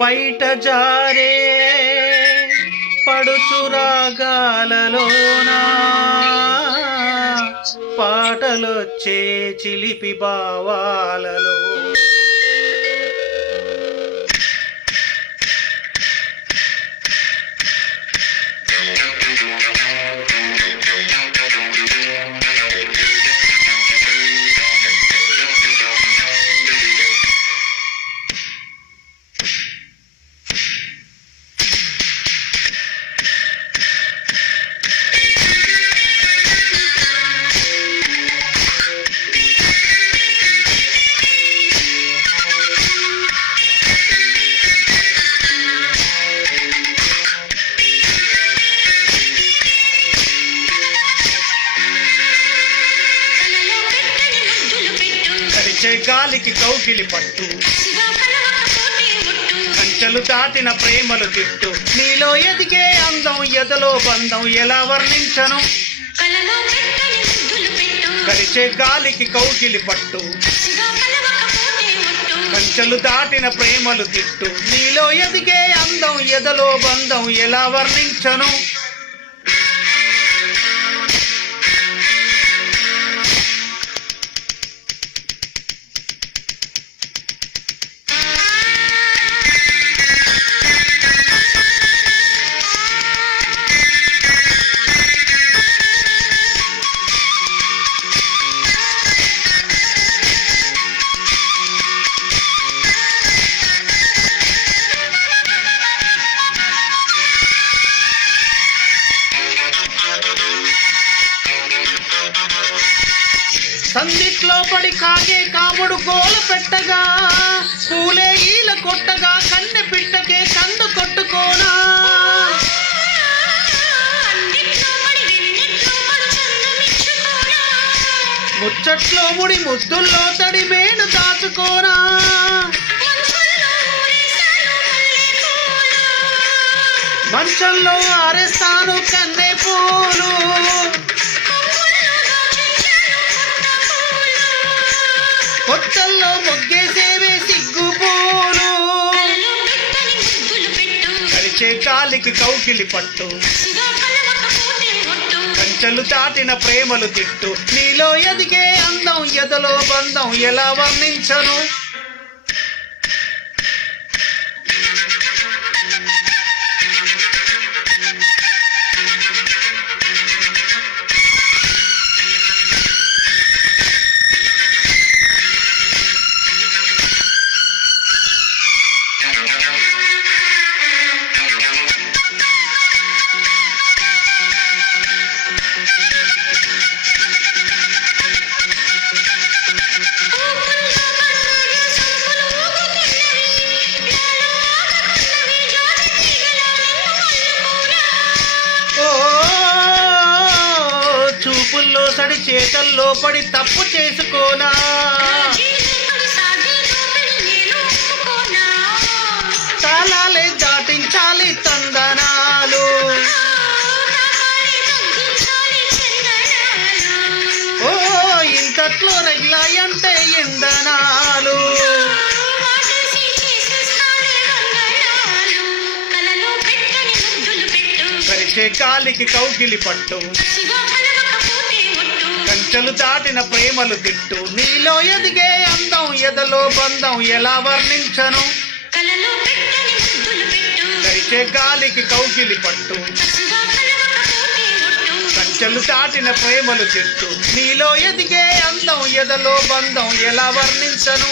పైట జారే పడుచురాగాలలోనా పాటలొచ్చే చిలిపి భావాలలో గాలికి కౌగిలి పట్టు కంచెలు దాటిన ప్రేమలు తిట్టు నీలో ఎదిగే అందం ఎదలో బంధం ఎలా వర్ణించను కలిచే గాలికి కౌగిలి పట్టు కంచెలు దాటిన ప్రేమలు తిట్టు నీలో ఎదిగే అందం ఎదలో బంధం ఎలా వర్ణించను సందిట్లో పడి కాగే కాముడు గోల పెట్టగా పూలే ఈల కొట్టగా కన్నె పిట్టకే కందు కొట్టుకోనా ముచ్చట్లో ముడి ముద్దుల్లో తడి మేను దాచుకోనా మంచంలో ఆరేస్తాను కన్నె పూలు పొట్టల్లో మొగ్గేసేవే సిగ్గు పూలు కలిచే గాలికి కౌగిలి పట్టు కంచెలు దాటిన ప్రేమలు తిట్టు నీలో ఎదిగే అందం ఎదలో బంధం ఎలా వర్ణించను చూపుల్లో సడి చేతల్లో పడి తప్పు చేసుకోనా తాళాలే దాటించాలి తందనాలు ఓ ఇంతట్లో రగిలాయంటే ఇంధనాలు కలిచే గాలికి కౌగిలి పట్టు కంచెలు దాటిన ప్రేమలు తిట్టు నీలో ఎదిగే అందం ఎదలో బంధం ఎలా వర్ణించను కలిచే గాలికి కౌగిలి పట్టు కంచెలు దాటిన ప్రేమలు తిట్టు నీలో ఎదిగే అందం ఎదలో బంధం ఎలా వర్ణించను